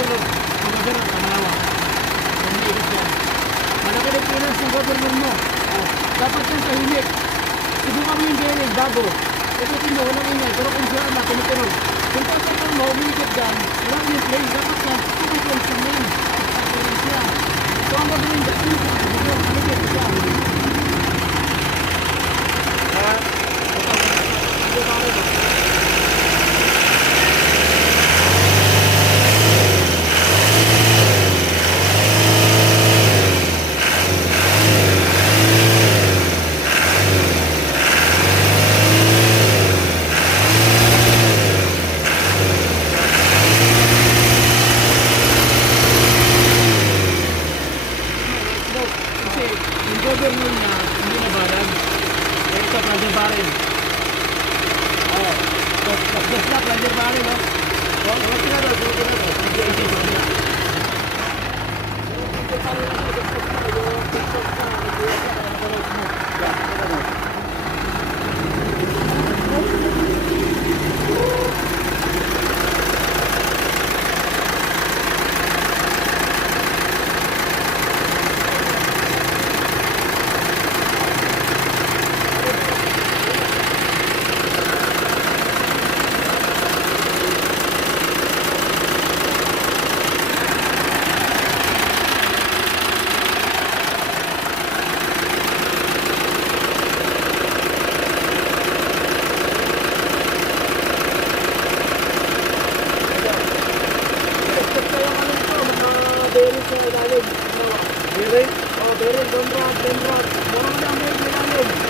Pagkagaran, Kanawa. Umiikot yan. Malaki na pinans ng government mo. Dapat yan tahimik. Subukan mo yung bearing, bago. Ito mo, walang ingay, pero kung sila na, tumutunog. Kung tatapang mo, umiikot dyan, walang yung plane, dapat na, tumikilos ng main. At siya. So, ang gagawin dyan, umiikot siya. Kasi yung government niya, hindi nabayad. Eh, ito, plunger barrel. Oo. Tapos na, plunger barrel, no? Oo, wala sila daw, sila daw. Hindi, bearing sa ilalim. Bearing? Oh, bearing. Donrod. Mura lang bearing sa ilalim.